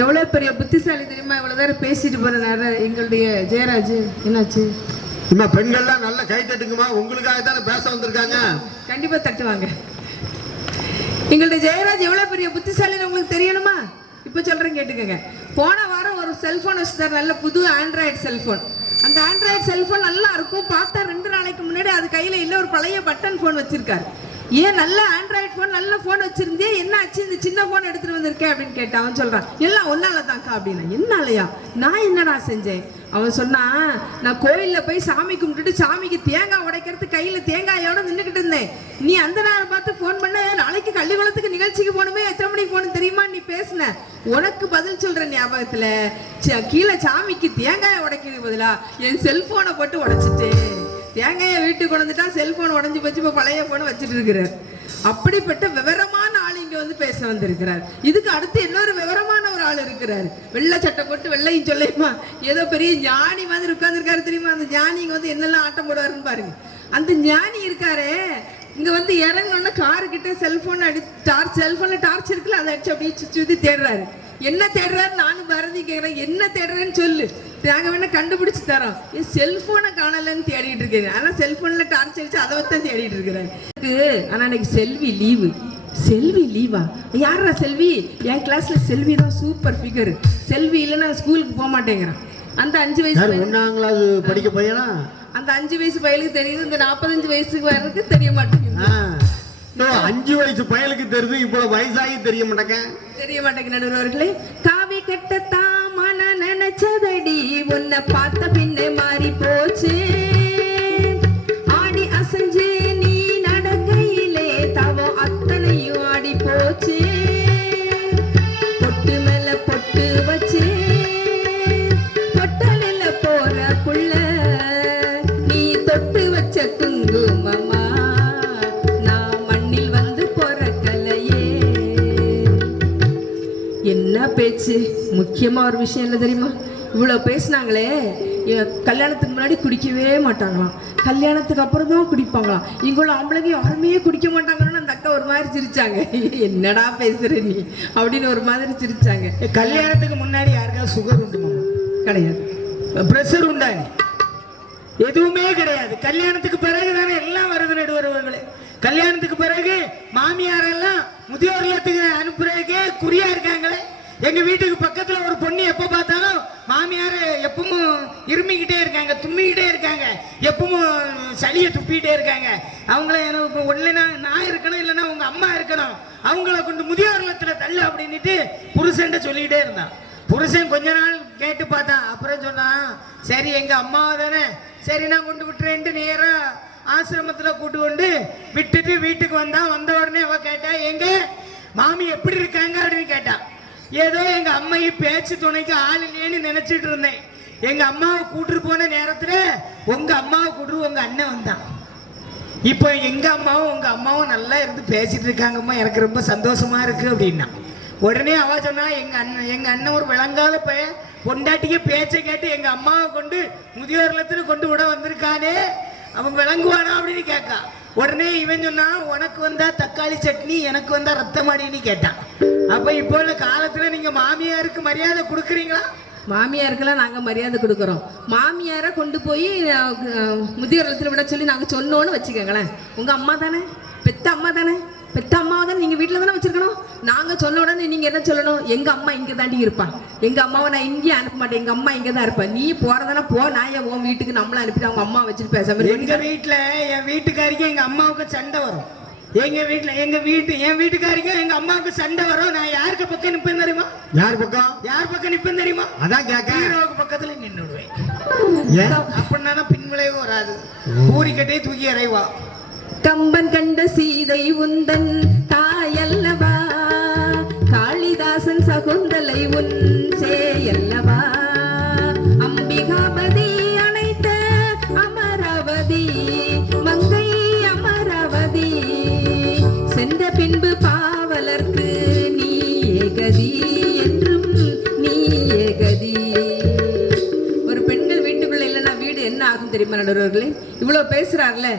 எவ்வளவு பெரிய புத்திசாலி தெரியுமா? இவ்வளவு நேரம் பேசிட்டு போற நேரம் எங்களுடைய ஜெயராஜ் என்னாச்சு? பெண்கள்லாம் நல்ல கை தட்டுங்கம்மா, உங்களுக்காக தானே பேச வந்திருக்காங்க. கண்டிப்பா தட்டுவாங்க. எங்களுடைய ஜெயராஜ் எவ்வளவு பெரிய புத்திசாலின்னு உங்களுக்கு தெரியணுமா? இப்ப சொல்றேன் கேட்டுக்கங்க. போன வாரம் ஒரு செல்போன் வச்சுட்டார், நல்ல புது ஆண்ட்ராய்டு செல்போன். அந்த ஆண்ட்ராய்டு செல்போன் நல்லா இருக்கும். பார்த்தா 2 நாளைக்கு முன்னாடி அது கையில இல்ல, ஒரு பழைய பட்டன் போன் வச்சிருக்காரு. ஏன் நல்ல ஆண்ட்ராய்டு போன் நல்ல போன் வச்சிருந்தே என்ன ஆச்சு, இந்த சின்ன போன் எடுத்துட்டு வந்திருக்கேன் அப்படின்னு கேட்டான். அவன் சொல்றான், எல்லாம் ஒன்னாலதான்க்கா அப்படின்னா. என்னாலயா? நான் என்னடா செஞ்சேன்? அவன் சொன்னா, நான் கோயில்ல போய் சாமி கும்பிட்டுட்டு சாமிக்கு தேங்காய் உடைக்கிறது கையில தேங்காயோட நின்றுகிட்டு இருந்தேன். நீ அந்த நேரம் பார்த்து போன் பண்ண, நாளைக்கு கள்ளிக்குளத்துக்கு நிகழ்ச்சிக்கு போகணுமே, எத்தனை மணிக்கு போகணும் தெரியுமா தெரியுமா நீ பேசுன உனக்கு பதில் சொல்ற ஞாபகத்துல கீழே சாமிக்கு தேங்காயை உடைக்கிறது பதிலா என் செல்போனை போட்டு உடைச்சிட்டேன். தேங்காயை வீட்டுக்கு கொண்டு வந்துட்டா செல்போன் உடஞ்சி போச்சு, இப்ப பழைய போனை வச்சுட்டு இருக்கிறார். அப்படிப்பட்ட விவரமான ஆள் இங்க வந்து பேச வந்திருக்கிறார். இதுக்கு அடுத்து இன்னொரு விவரமான ஒரு ஆள் இருக்கிறார். வெள்ளை சட்டை போட்டு வெள்ளையும் சொல்லையுமா ஏதோ பெரிய ஞானி மாதிரி உட்கார்ந்துருக்காரு தெரியுமா? அந்த ஞானி இங்க வந்து என்னெல்லாம் ஆட்டம் போடுவாருன்னு பாருங்க. அந்த ஞானி இருக்காரு இங்க வந்து இறங்கணும்னா காரு கிட்ட செல்போன் செல்போன்ல டார்ச் இருக்குல்ல, அதை அடிச்சு அப்படியே சுத்தி தேடுறாரு. என்ன தேடுறாரு? நானும் பாரதி கேட்கிறேன், என்ன தேடுறேன்னு சொல்லு, நாங்க வேணா கண்டுபிடிச்சு தரோம். என் செல்போனை காணலன்னு தேடிட்டு இருக்கேன். ஆனா செல்போன்ல டார்ச் அடிச்சு அதை தான் தேடிட்டு இருக்கிறேன். ஆனா இன்னைக்கு செல்வி லீவு. செல்வி லீவா? யாரா செல்வி? என் கிளாஸ்ல செல்வி தான் சூப்பர் ஃபிகர். செல்வி இல்லைன்னா ஸ்கூலுக்கு போக மாட்டேங்கிறான். அந்த 5 வயசு ஒன்னாங்களாவது படிக்க பையனா? அந்த 5 வயசு பயலுக்கு தெரியுது, இந்த 45 வயசுக்கு வர்றதுக்கு தெரிய மாட்டேங்குது. 5 வயசு பயலுக்கு தெரியுது, இவ்வளவு வயசாகி தெரிய மாட்டேங்க நடுவர்களே. காவி கட்டத்தான் மன நினைச்சதடி, உன்னை பார்த்த பின்னே மாறி போச்சு. ஆடி அசைஞ்சு நீ நடக்கையிலே தவம் அத்தனையும் ஆடி போச்சு. பொட்டு மேல பொட்டு வச்சு பொட்டலில போற புள்ள, நீ தொட்டு வச்ச குங்குமமா நான் மண்ணில் வந்து பொறக்கலையே. என்ன பேச்சு! முக்கியமா ஒரு விஷயம் என்ன தெரியுமா? இவ்வளவு பேசினாங்களே, கல்யாணத்துக்கு முன்னாடி குடிக்கவே மாட்டாங்களாம், கல்யாணத்துக்கு அப்புறம் தான் குடிப்பாங்களாம். இங்குள்ள ஆம்பளைங்க யாருமே குடிக்க மாட்டாங்கன்னு அந்த அக்கா ஒரு மாதிரி சிரிச்சாங்க. என்னடா பேசுற நீ அப்படின்னு ஒரு மாதிரி சிரிச்சாங்க. கல்யாணத்துக்கு முன்னாடி யாருக்காவது சுகர் உண்டுமா? கிடையாது. பிரஷர் உண்டா? எதுவுமே கிடையாது. கல்யாணத்துக்கு பிறகு தானே எல்லாம் வருது நடுவர்களே. கல்யாணத்துக்கு பிறகு மாமியாரெல்லாம் முதியோர் இல்லத்துக்கு அனுப்புறதுக்கே குறியா இருக்காங்களே. எங்க வீட்டுக்கு பக்கத்துல ஒரு பொண்ணு எப்ப பார்த்தாலும் மாமியார் எப்பவும் இருமிக்கிட்டே இருக்காங்க, தும்மிக்கிட்டே இருக்காங்க, எப்பவும் சளியை துப்பிக்கிட்டே இருக்காங்க. அவங்கள எனக்கு ஒண்ணு நான் இருக்கணும், இல்லைன்னா உங்க அம்மா இருக்கணும், அவங்கள கொண்டு முதியோர் இல்லத்துல தள்ளு அப்படின்னுட்டு புருஷன்ட்ட சொல்லிக்கிட்டே இருந்தான். புருஷன் கொஞ்ச நாள் கேட்டு பார்த்தான். அப்புறம் சொன்னான், சரி எங்க அம்மாவை தானே, சரி நான் கொண்டு விட்டுறேன்ட்டு நேரா ஆசிரமத்துல கூட்டு கொண்டு விட்டுட்டு வீட்டுக்கு வந்த உடனே அவ கேட்டா, எங்க மாமி எப்படி இருக்காங்க அப்படின்னு கேட்டா. ஏதோ எங்க அம்மையை பேச்சு துணைக்கு ஆள் இல்லையேன்னு நினைச்சிட்டு இருந்தேன். எங்க அம்மாவை கூட்டுட்டு போன நேரத்துல உங்க அம்மாவை கூட்டு உங்க அண்ணன் வந்தான். இப்போ எங்க அம்மாவும் உங்க அம்மாவும் நல்லா இருந்து பேசிட்டு இருக்காங்கம்மா, எனக்கு ரொம்ப சந்தோஷமா இருக்கு அப்படின்னா. உடனே அவ சொன்னா, எங்க அண்ணன் ஒரு விளங்காத பையன், பொண்டாட்டிக்கு பேச்சை கேட்டு எங்க அம்மாவை கொண்டு முதியோர் இல்லத்துல கொண்டு விட வந்திருக்கானே, அவன் விளங்குவானா அப்படின்னு கேட்கா. உடனே இவன் சொன்னா, உனக்கு வந்தா தக்காளி சட்னி, எனக்கு வந்தா ரத்தமாடின்னு கேட்டான். அப்ப இப்போ உள்ள காலத்துல நீங்க மாமியாருக்கு மரியாதை கொடுக்குறீங்களா? மாமியாருக்கெல்லாம் நாங்க மரியாதை கொடுக்குறோம். மாமியாரை கொண்டு போய் முதியோர் இல்லத்துல விட சொல்லி நாங்க சொன்னோன்னு வச்சுக்கோங்களேன், உங்க அம்மா தானே, பெத்த அம்மா தானே, பெத்த அம்மாவை தான் நீங்க வீட்டுல தானே வச்சிருக்கணும். நாங்க சொன்ன உடனே நீங்க என்ன சொல்லணும், எங்க அம்மா இங்க தாண்டி இருப்பான், எங்க அம்மாவை நான் இங்கேயே அனுப்ப மாட்டேன், எங்க அம்மா இங்க தான் இருப்பேன், நீ போறதானே போ, நான் என் உன் வீட்டுக்கு நம்மள அனுப்பிட்டு அவங்க அம்மா வச்சுட்டு பேசாம. எங்க வீட்டுல என் வீட்டுக்காரிக்கு எங்க அம்மாவுக்கு சண்டை வரும். என் வீட்டுக்காரிக்கு எங்க அம்மாவுக்கு சண்டை வரும். நான் யாருக்கு பக்கம் நிப்பேன் தெரியுமா? யார் பக்கம் நிப்பேன் தெரியுமா? அதான் கேட்க, ஹீரோவுக்கு பக்கத்துல நின்னுடுவேன். அப்படின்னா பின்விளைவு வராது, பூரிக்கட்டையே தூக்கி அறைவா. கம்பன் கண்ட சீதை உந்தன் தாயல்லவா, காளிதாசன் சகுந்தலை உன் சேயல்லவா, அம்பிகாபதி அனைத்த அமராவதி மங்கை அமராவதி, சென்ற பின்பு பாவலர்க்கு நீ ஏகதி என்றும் நீ ஏகதி. ஒரு பெண்கள் வீட்டுக்குள்ள இல்லைன்னா வீடு என்ன ஆகும் தெரியுமா நடுவர்களே? இவ்வளவு பேசுறாருல,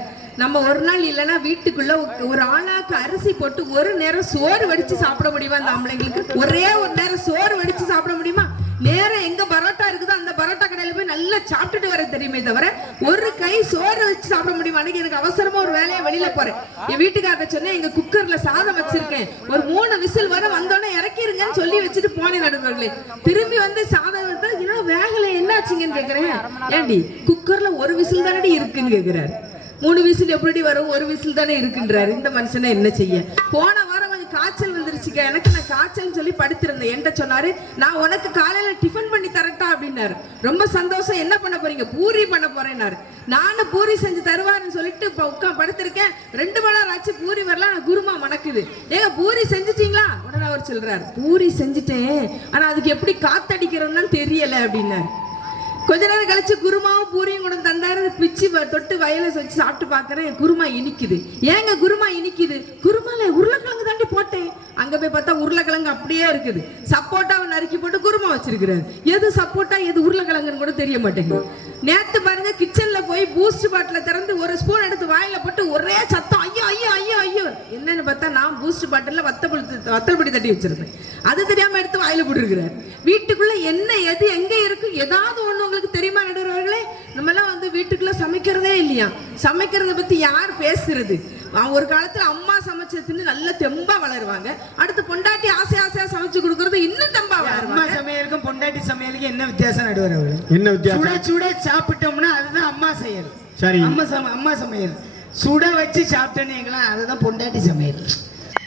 நம்ம ஒரு நாள் இல்லைன்னா வீட்டுக்குள்ள ஒரு ஆளாக்கு அரிசி போட்டு ஒரு நேரம் சோறு வடிச்சு சாப்பிட முடியுமா? அந்த ஆம்பளைங்களுக்கு ஒரே ஒரு நேரம் சோறு வடிச்சு சாப்பிட முடியுமா? நேரம் எங்க பரோட்டா இருக்குதோ அந்த பரோட்டா கடையில போய் நல்லா சாப்பிட்டுட்டு வர தெரியுமே தவிர ஒரு கை சோறு வச்சு சாப்பிட முடியுமா? அன்னைக்கு எனக்கு அவசரமா ஒரு வேலையை வெளியில போறேன், என் வீட்டுக்காரட்ட சொன்னேன், எங்க குக்கர்ல சாதம் வச்சிருக்கேன், ஒரு 3 விசில் வர வந்தோடனே இறக்கிருங்கன்னு சொல்லி வச்சுட்டு போனேன் நடுவர்களே. திரும்பி வந்து சாதம் இன்னும் வேகல, என்ன ஆச்சுங்கன்னு கேக்குறேன். ஏண்டி குக்கர்ல ஒரு விசில் தானடி இருக்குன்னு கேக்குறாரு. 3 விசில் எப்படி வரும், ஒரு விசில் தானே இருக்குன்றாரு. இந்த மனுஷனை என்ன செய்ய? போன வாரம் கொஞ்சம் காய்ச்சல் வந்துருச்சுக்க, எனக்கு நான் காய்ச்சல் சொல்லி படுத்திருந்தேன். என்கிட்ட சொன்னாரு, நான் உனக்கு காலையில டிஃபன் பண்ணி தரட்டா அப்படின்னாரு. ரொம்ப சந்தோஷம். என்ன பண்ண போறீங்க? பூரி பண்ண போறேன்னாரு. நானும் பூரி செஞ்சு தருவாருன்னு சொல்லிட்டு இப்ப படுத்திருக்கேன். 2 மணி நேரம் ஆச்சு, பூரி வரலாம். குருமா மணக்குது. ஏங்க பூரி செஞ்சுட்டீங்களா? உடனே அவர் சொல்றாரு, பூரி செஞ்சுட்டேன், ஆனா அதுக்கு எப்படி காத்தடிக்கிறதுன்னு தெரியல அப்படின்னாரு. கொஞ்ச நேரம் கழிச்சு குருமாவும் பூரியும் கொண்டு தந்தாரு. பிச்சு தொட்டு வயல வச்சு சாப்பிட்டு பாக்குறேன், குருமா இனிக்குது. ஏங்க குருமா இனிக்குது? குருமால உருளைக்கிழங்கு தாண்டி போட்டேன். அங்க போய் பார்த்தா உருளைக்கிழங்கு அப்படியே இருக்குது. சப்போட்டாவை நறுக்கி போட்டு குருமா வச்சிருக்கிறாரு. எது சப்போட்டா எது உருளைக்கிழங்குன்னு கூட தெரிய மாட்டேங்குது. நேத்து பாருங்க, கிச்சன்ல போய் பூஸ்ட் பாட்டில திறந்து ஒரு ஸ்பூன் எடுத்து வாயில போட்டு ஒரே சத்தம், ஐயோ ஐயோ ஐயோ ஐயோ. என்னன்னு பார்த்தா நான் பூஸ்ட் பாட்டில வத்தல் பொடி தட்டி வச்சிருந்தேன். அது தெரியாம எடுத்து வாயில போட்டுருக்கிறாரு. வீட்டுக்குள்ள என்ன எது எங்க இருக்கு ஏதாவது ஒண்ணு உங்களுக்கு தெரியுமா நடுவர்களே? நம்ம எல்லாம் வந்து வீட்டுக்குள்ள சமைக்கிறதே இல்லையா? சமைக்கிறத பத்தி யார் பேசுறது? ஒரு காலத்துல அம்மா சமைச்சதுன்னு நல்ல தெம்பா வளருவாங்க. அடுத்து பொண்டாட்டி ஆசையா சமைச்சு கொடுக்கறது இன்னும் தெம்பா வளருவாங்க. அம்மா சமையலுக்கும் பொண்டாட்டி சமையலுக்கும் என்ன வித்தியாசம் நடுவர் அவர்களே? என்ன வித்தியாசம்? சுட சுட சாப்பிட்டோம்னா அதுதான் அம்மா செயல். சரி, அம்மா சமையல். சுட வச்சு சாப்பிட்டேன்னு அதுதான் பொண்டாட்டி சமையல்.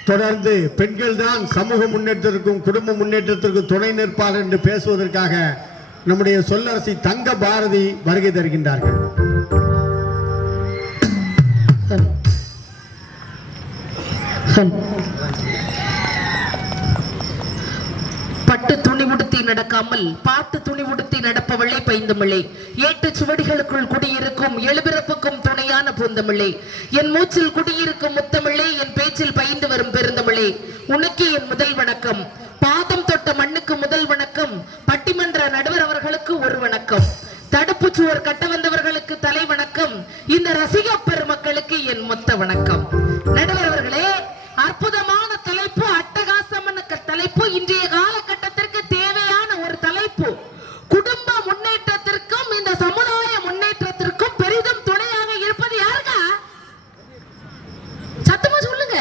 தொடர்ந்து பெண்கள் தான் சமூக முன்னேற்றத்திற்கும் குடும்ப முன்னேற்றத்திற்கும் துணை நிற்பார் என்று பேசுவதற்காக நம்முடைய சொல்லரசி தங்க பாரதி வருகை தருகின்றார்கள். பட்டு துணி உடுத்தி நடக்காமல் பாட்டு துணி உடுத்தி நடப்பவளே பைந்தமிழே, ஏட்டு சுவடிகளுக்குள் குடியிருக்கும் எழுபிறப்புக்கும் துணையான பூந்தமிழே, என் மூச்சில் குடியிருக்கும் முத்தமிழே, என் பேச்சில் பயின்று வரும் பெருந்தமிழே, உனக்கு என் முதல் வணக்கம். பாதம் தொட்ட மண்ணுக்கு முதல் வணக்கம். பட்டிமன்ற நடுவர் அவர்களுக்கு ஒரு வணக்கம். தடுப்பு சுவர் கட்ட வந்தவர்களுக்கு தலை வணக்கம். இந்த ரசிக பெருமக்களுக்கு என் மொத்த வணக்கம். நடுவர் அவர்களே, அற்புதமான தலைப்பு, அட்டகாசமான தலைப்பு, இன்றைய காலகட்டத்திற்கு தேவையான ஒரு தலைப்பு. குடும்ப முன்னேற்றத்திற்கும் இந்த சமுதாய முன்னேற்றத்திற்கும் பெரிதும் துணையாக இருப்பது யாருங்க? சத்தமா சொல்லுங்க.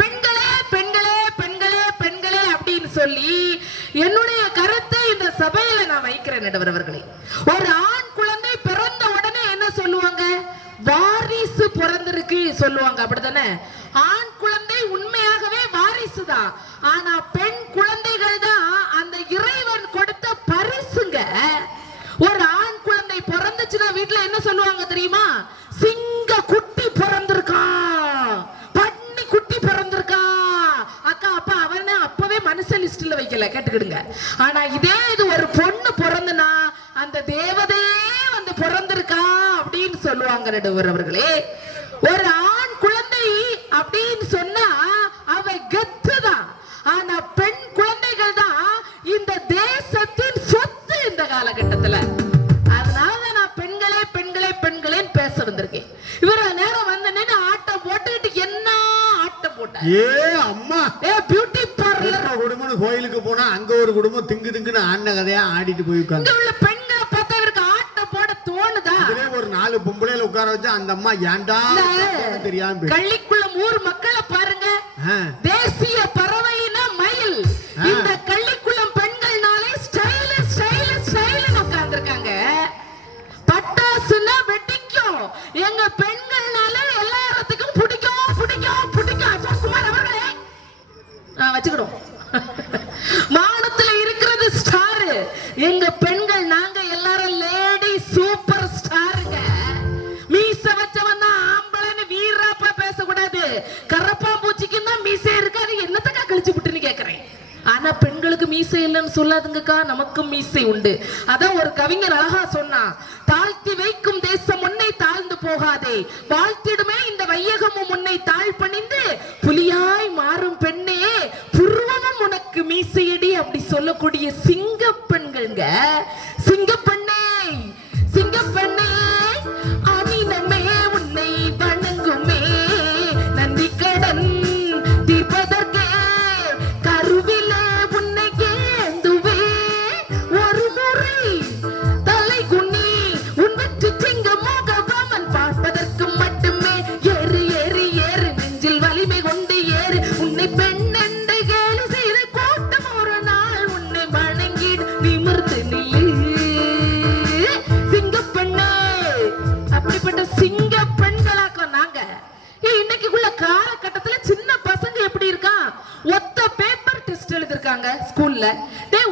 பெண்களே பெண்களே பெண்களே பெண்களே அப்படின்னு சொல்லி என்னுடைய கருத்தை இந்த சபையில நான் வைக்கிறேன். நடுவர் அவர்களே, ஒரு ஆண் குழந்தை பிறந்த உடனே என்ன சொல்லுவாங்க? வாரிசு பிறந்திருக்கு சொல்லுவாங்க, அப்படித்தானே? ஆண் குழந்தை உண்மையாகவே வாரிசு தான். ஆனா பெண் குழந்தைகள் தான் அந்த இறைவன் கொடுத்த பரிசுங்க. ஒரு ஆண் குழந்தை பிறந்துச்சுன்னா வீட்டுல என்ன சொல்லுவாங்க தெரியுமா? சிங்க குட்டி பிறந்திருக்கான், பன்னி குட்டி பிறந்திருக்கான். அக்கா அப்பா அவன அப்பவே மனுஷ லிஸ்ட்ல வைக்கல, கேட்டுக்கிடுங்க. ஆனா இதே இது ஒரு பொண்ணு பிறந்துனா அந்த தேவதையே வந்து பிறந்திருக்கா அப்படின்னு சொல்லுவாங்க. நடுவர் அவர்களே, ஒரு ஆண் குழந்தை அப்படின்னு சொன்னா அவ கெத்து தான். ஆனா பெண் குழந்தைகள் தான் இந்த தேசத்தின் சொத்து இந்த காலகட்டத்துல. அதனால நான் பெண்களே பெண்களே பெண்களே பேச வந்திருக்கேன். இவர நேரம் வந்து நின்று ஆட்டம் போட்டுக்கிட்டு என்ன ஆட்டம் போட்ட? ஏ அம்மா, பியூட்டி பார்லர் குடும்பம் கோயிலுக்கு போனா அங்க ஒரு குடும்பம் திங்கு திங்குன்னு ஆண்ட கதையா ஆடிட்டு போய் உட்கார்ந்து உள்ள பெண்களை பார்த்தா இவருக்கு ஆட்டம் போட தோணுதா? ஒரு 4 பொம்பளையில உட்கார வச்சா அந்த அம்மா ஏன்டா தெரியாம கள்ளிக்குளம் ஊர் மக்களை பாருங்க. தேசிய பறவையின மயில். இந்த கள்ளிக்குளம் பெண்கள்னாலே ஸ்டைல் ஸ்டைல் ஸ்டைல் உட்கார்ந்திருக்காங்க. பட்டாசுனா வெடிக்கும். எங்க பெண்கள்னால எல்லாத்துக்கும் பிடிக்கும் பிடிக்கும் பிடிக்கும். அசோக் குமார் அவர்களே வச்சுக்கிடும். வானத்துல இருக்கிறது ஸ்டார். எங்க பெண்கள், நாங்க எல்லாரும் லேடி சூப்பர் ஸ்டாருங்க. மீச வச்சவன் தான் ஆம்பளைன்னு வீராப்பா பேசக்கூடாது. கரப்பாம்பூச்சிக்கு தான் மீசை இருக்காது. என்னத்தக்கா கழிச்சு விட்டுன்னு கேக்குறேன். ஆனா பெண்களுக்கு மீசை இல்லைன்னு சொல்லாதுங்கக்கா, நமக்கும் மீசை உண்டு. அதான் ஒரு கவிஞர் அழகா சொன்னா, தாழ்த்தி வைக்கும் தேசம் உன்னை தாழ்ந்து போகாதே, வாழ்த்திடுமே இந்த வையகமும் உன்னை தாழ் பணிந்து, புலியாய் மாறும் பெண்ணே புருவமும் உனக்கு மீசையடி அப்படி சொல்லக்கூடிய சிங்க பெண்கள்ங்க. சிங்கப்பெண்ணே சிங்கப்பெண்ணே அணினமே உன்னை வணங்குமே, நந்தி கடன் தீர்ப்பதற்கே கருவிலே உன்னை ஏந்துவே, ஒரு முறை தலை குனி உன் வெற்றி சிங்க முகவமன் பார்ப்பதற்கு மட்டுமே, ஏறு ஏறு ஏறு நெஞ்சில் வலிமை கொண்டு ஏறு, உன்னை பெண் என்று கேலி செய்து கூட்டம் ஒரு நாள் உன்னை வணங்கிடு நிமிர்ந்து நில்லு. சிங்கப்பெண்ணே, அப்படிப்பட்ட சிங்க பெண்களாக்கும் நாங்க. இன்னைக்குள்ள காலகட்டத்துல சின்ன பசங்க எப்படி இருக்கா? ஒத்த பேப்பர் டெஸ்ட் எழுதிருக்காங்க ஸ்கூல்ல.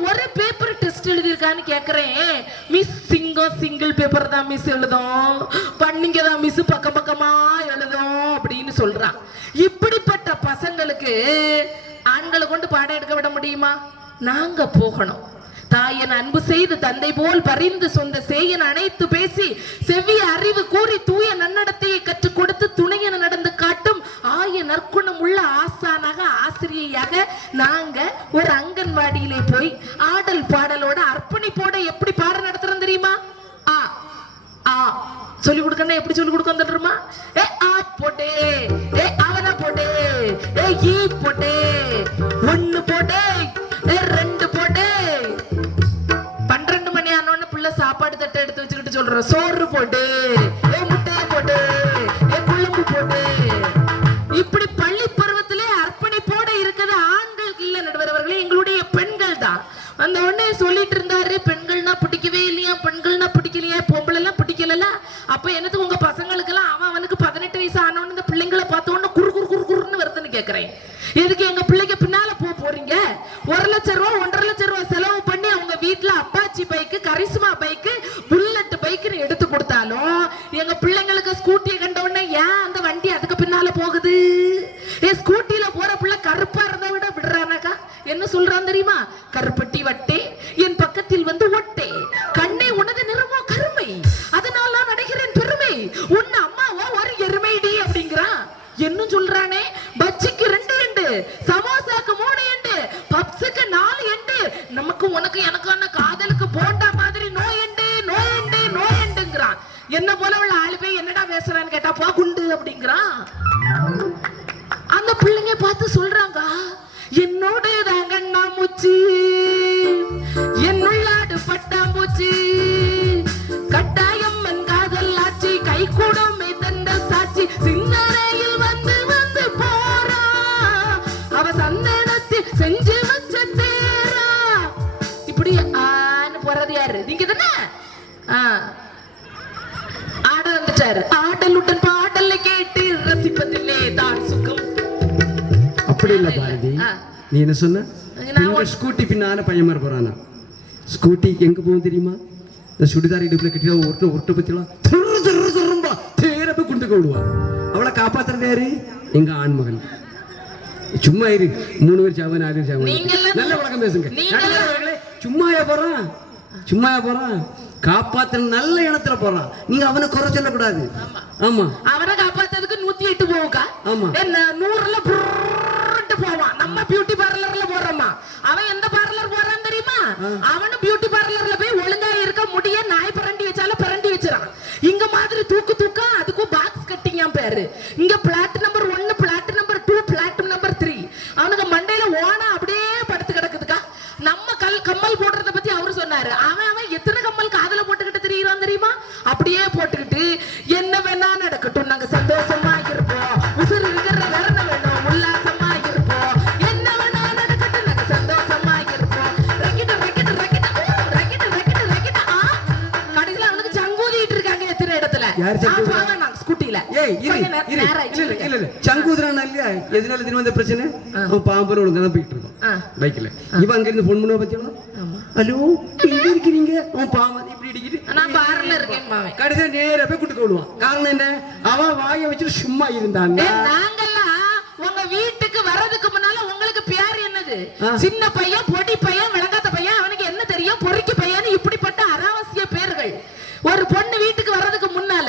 ஒரு பேப்பர் டெஸ்ட் எழுதிருக்காங்க. எழுதுனீங்களான்னு கேக்குறேன். மிஸ் சிங்கம் சிங்கிள் பேப்பர் தான் மிஸ் எழுதும், பண்ணிங்க தான் மிஸ் பக்கம் பக்கமா எழுதும் அப்படின்னு சொல்றான். இப்படிப்பட்ட பசங்களுக்கு ஆண்களை கொண்டு பாடம் எடுக்க விட முடியுமா? நாங்க போகணும். தாயன் அன்பு செய்து தந்தை போல் பரிந்து சொந்த சேயன் அனைத்து பேசி செவ்விய அறிவு கூறி தூய நன்னடத்தையை கற்றுக் கொடுத்து துணையன நடந்து காட்டும் ஆய நற்குணம் உள்ள ஆசானாக ஆசிரியையாக நாங்க ஒரு அங்கன்வாடியிலே போய் ஆடல் பாடலோட அர்ப்பணிப்போட எப்படி பாடம் நடத்துறோம் தெரியுமா? ஆ ஆ சொல்லி கொடுக்கணும். எப்படி சொல்லி கொடுக்க தெரியுமா? ஏ ஆ போட்டே, ஏ அவனா போட்டே, ஏ ஈ போட்டே, ஒன்னு போட்டே, ஏ ரெண்டு போட்டே. 12 மணி ஆனோன்னு பிள்ளை சாப்பாடு தட்டை எடுத்து வச்சுக்கிட்டு சொல்ற சோறு போட்டு, ஏ முட்டையை போட்டு, ஏ குழம்பு போட்டு. இப்படி பள்ளி பருவத்திலே அர்ப்பணிப்போட இருக்கிறது ஆண்களுக்கு இல்ல நடுவரவர்களே, எங்களுடைய பெண்கள் தான். அந்த உடனே சொல்லிட்டு இருந்தாரு, பெண்கள்னா பிடிக்கவே இல்லையா, பெண்கள்னா பிடிக்கலையா, பொம்பளை எல்லாம் பிடிக்கல. அப்ப என்னது உங்க பசங்களுக்கு எல்லாம் அவனுக்கு 18 வயசு ஆனவன்னு இந்த பிள்ளைங்களை பார்த்த உடனே குறு குறு குறு குறுன்னு வருதுன்னு கேக்குறேன். எதுக்கு எங்க பிள்ளைக்கு பின்னால போறீங்க? 1 லட்சம் ரூபாய் 1.5 லட்சம் ரூபாய் செலவு பண்ணி அவங்க வீட்டுல Apache bike, Karizma bike, Bullet பைக்குன்னு எடுத்து கொடுத்தாலும் எங்க பிள்ளைங்களுக்கு ஸ்கூட்டியை கண்ட உடனே ஏன் அந்த வண்டி அதுக்கு பின்னால போகுது? ஸ்கூட்டில போற பிள்ளை கருப்பா இருந்தா விட விடுறானாக்கா என்ன சொல்றான் தெரியுமா? கருப்பட்டி வட்டே என் பக்கத்தில் வந்து ஒட்டே, கண்ணே உனது நிறமோ கருமை, அதனால் நான் அடைகிறேன் பெருமை, உன் அம்மாவோ ஒரு எருமைடி அப்படிங்கிறான். என்ன சொல்றானே? பஜ்ஜிக்கு 2 எண்டு, சமோசாக்கு 3 எண்டு, பப்ஸுக்கு 4 எண்டு, நமக்கு உனக்கு எனக்கு காதலுக்கு போண்டா மாதிரி no end no end no எண்டுங்கிறான். என்ன போல உள்ள ஆளு போய் என்னடா பேசுறான்னு கேட்டா போ குண்டு அப்படிங்கிறான். அந்த பிள்ளைங்க பார்த்து சொல்றாங்க, என்னோட தாங்கண்ணா மூச்சு, என்னுள்ளாடு பட்டாம்பூச்சி, கட்டாயம் என் காதல் ஆட்சி, கை கூடமே தந்த சாட்சி, சிந்தனையில் வந்து வந்து போறா, அவ சந்தனத்தில் செஞ்சு வச்ச தேரா. இப்படி ஆன்னு போறது யாரு? நீங்க தானே? ஆட வந்துட்டாரு. ஆடலுடன் பாடலை கேட்டு ரசிப்பதில்லே தான் சுகம். அப்படி இல்ல பாரதி, நீ என்ன சொன்ன? ஸ்கூட்டி பின்னால பையன் மாதிரி போறானா? ஸ்கூட்டி எங்க போகும் தெரியுமா? இந்த சுடிதார் இடுப்புல கட்டினா ஒருட்ட பத்திலாம் தேரப்ப குண்டு விடுவா. அவளை காப்பாத்துறது யாரு? எங்க ஆண்மகன். சும்மா இரு, 3 பேர் சாவன் 4 பேர் சாவன். நல்ல வழக்கம் பேசுங்க. சும்மாயா போறான், சும்மாயா போறான், காப்பாத்த நல்ல இனத்துல போறான். நீங்க அவனை குறை சொல்லக்கூடாது. ஆமா, அவனை காப்பாத்ததுக்கு 108 போவுக்கா? ஆமா, 100ல போவான். நம்ம பியூட்டி பார்லர்ல போறோமா? அவன் எந்த பார்லர் போறான் தெரியுமா? அவனு பியூட்டி பார்லர்ல போய் ஒழுங்கா இருக்க முடிய நாய் பரண்டி வச்சாலும் பரண்டி வச்சிரான். இங்க மாதிரி தூக்கு தூக்கா அதுக்கும் பாக்ஸ் கட்டிங் பேரு. இங்க plot number 1, plot number 2, plot number 3. அவனுக்கு மண்டையில ஓனா அப்படியே படுத்து கிடக்குதுக்கா. நம்ம கம்மல் போடுறத பத்தி அவரு சொன்னாரு. அவன் எத்தனை கம்மல் காதல போட்டுக்கிட்டு திரியிறான் தெரியுமா? அப்படியே போட்டுக்கிட்டு என்ன வேணா நடக்கட்டும், நாங்க சந்தோஷமா இருப்போம், உசுறு இருக்கிற வேற வேணும், உல்லாசமா இருப்போம், என்ன வேணா நடக்கட்டும், நாங்க சந்தோஷமா இருப்போம். ரக்கிட்ட ரக்கிட்ட ரக்கிட்ட ரக்கிட்ட ரக்கிட்ட ரக்கிட்ட. கடைசில அவனுக்கு சங்கூதிட்டு இருக்காங்க எத்தனை இடத்துல. நாங்க ஸ்கூட்டில சங்கூதுறான் இல்லையா? எதனால தெரியும் அந்த பிரச்சனை? அவன் பாம்பு ஒழுங்காதான் போயிட்டு இருக்கான் பைக்ல. இவன் அங்க இருந்து போன் பண்ணுவா பத்தியா? ஹலோ, எங்க இருக்கிறீங்க? அவன் பாம்பு இப்படி இடிக்கிட்டு நான் பார்ல இருக்கேன். கடைசியா நேரா போய் கூட்டு விடுவான். காரணம் என்ன? அவன் வாயை வச்சுட்டு சும்மா இருந்தான். நாங்கெல்லாம் உங்க வீட்டுக்கு வர்றதுக்கு முன்னால உங்களுக்கு பேர் என்னது? சின்ன பையன், பொடி பையன், விளங்காத பையன், அவனுக்கு என்ன தெரியும், பொறுக்கி பையன், இப்படிப்பட்ட அனாவசிய பேர்கள். ஒரு பொண்ணு வீட்டுக்கு வர்றதுக்கு முன்னால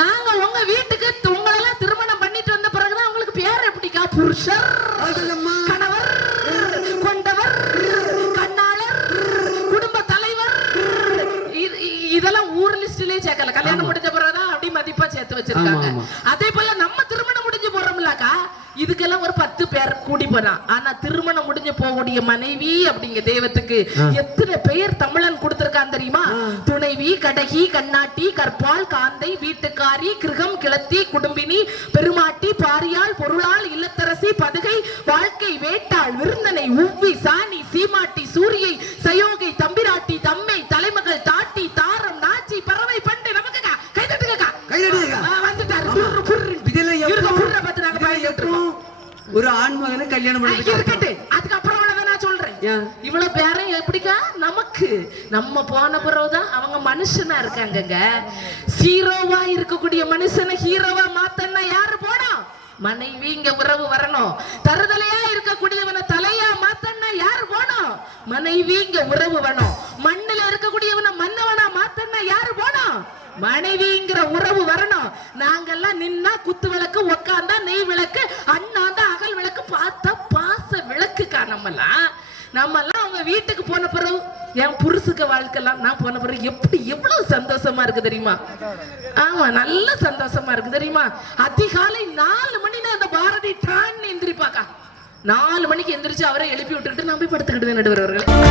நாங்க உங்க வீட்டுக்கு உங்களெல்லாம் திருமணம் பண்ணிட்டு வந்த பிறகுதான் உங்களுக்கு பேர் எப்படிக்கா? புருஷர், கணவர், கொண்டவர், கண்ணாளர், குடும்ப தலைவர், இதெல்லாம் ஊர் லிஸ்ட்லயே சேர்க்கல. கல்யாணம் முடிஞ்ச பிறகுதான் அப்படி மதிப்பா சேர்த்து வச்சிருக்காங்க. அதே போல நம்ம திருமணம் முடிஞ்சு போறோம்லக்கா, இதுக்கெல்லாம் ஒரு 10 பேர் கூடி போறான். ஆனா திருமணம் முடிஞ்சு போகக்கூடிய மனைவி அப்படிங்க தெய்வத்துக்கு எத்தனை பெயர் தமிழன் கொடுத்திருக்கான் தெரியுமா? துணைவி, கடகி, கண்ணாட்டி, கற்பால், காந்தை, வீட்டுக்காரி, கிரகம், கிளத்தி, குடும்பினி, பெருமாட்டி, பாரியாள், பொருளாள், இல்லத்தரசி, பதுகை, வாழ்க்கை, வேட்டாள், விருந்தனை, உவ்வி, சாணி, சீமாட்டி, சூரியை, சயோகை, தம்பிராட்டி, தம்மை, தலைமகள், தாட்டி, தாரம், நாச்சி, பறவை, பண்டு. நமக்கு கைதட்டுங்க, வந்துட்டாரு. ஒரு ஆண்மகனை கல்யாணம் பண்ணி இருக்கட்டு. அதுக்கப்புறம் நான் சொல்றேன். ஏன்? இவ்வளவு பேரும் எப்படிக்கா நமக்கு நம்ம போன பிறகுதான் அவங்க மனுஷனா இருக்காங்கங்க. ஹீரோவா இருக்கக்கூடிய மனுஷனை ஹீரோவா மாத்தன்னா யாரு போனோம்? மனைவிங்க உறவு வரணும். தருதலையா இருக்கக்கூடியவனை தலையா மாத்தன்னா யாரு போனோம்? மனைவிங்க உறவு வேணும். மண்ணுல இருக்கக்கூடியவனை மன்னவனா மாத்தன்னா யாரு போனோம்? மனைவிங்கிற உறவு வரணும். நாங்கெல்லாம் நின்னா குத்து விளக்கு, உக்காந்தா நெய் விளக்கு, அண்ணாந்தா அகல் விளக்கு, பார்த்தா பாச விளக்குக்கா. நம்மெல்லாம் அவங்க வீட்டுக்கு போன பிறகு என் புருஷுக்கு வாழ்க்கைலாம் நான் போன பிறகு எவ்வளவு சந்தோஷமா இருக்கு தெரியுமா? ஆமா, நல்ல சந்தோஷமா இருக்கு தெரியுமா? அதிகாலை 4 மணி அந்த பாரதி டான்னு எந்திரிப்பாக்கா. 4 மணிக்கு எந்திரிச்சு அவரை எழுப்பி விட்டுக்கிட்டு நான் போய் படுத்துக்கிட்டு நடுவர் அவர்கள்.